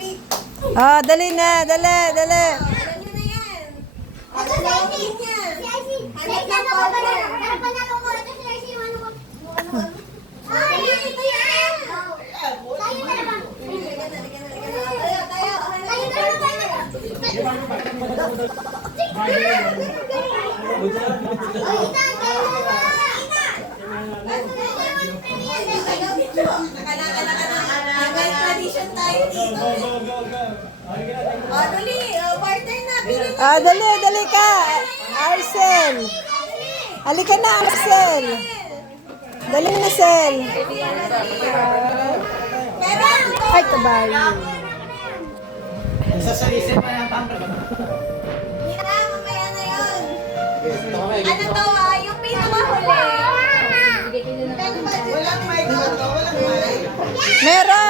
Oh, dali na, dali, dali. Alam nyo na yan. Ako sa akin yan. Hanap ng partner. Ay, ito yan. Tayo na naman. Tayo. Tradition tayo dito. Dali, partner na. Ah, dali, dali ka. Arcel. Halika na, Arcel. Dali na, Sel. Ay, kabayo. Sasalisin mo yung pamper. Mira, mamaya na yun. Ano to yung pinakahuli. Walang mic. Walang mic. Meron.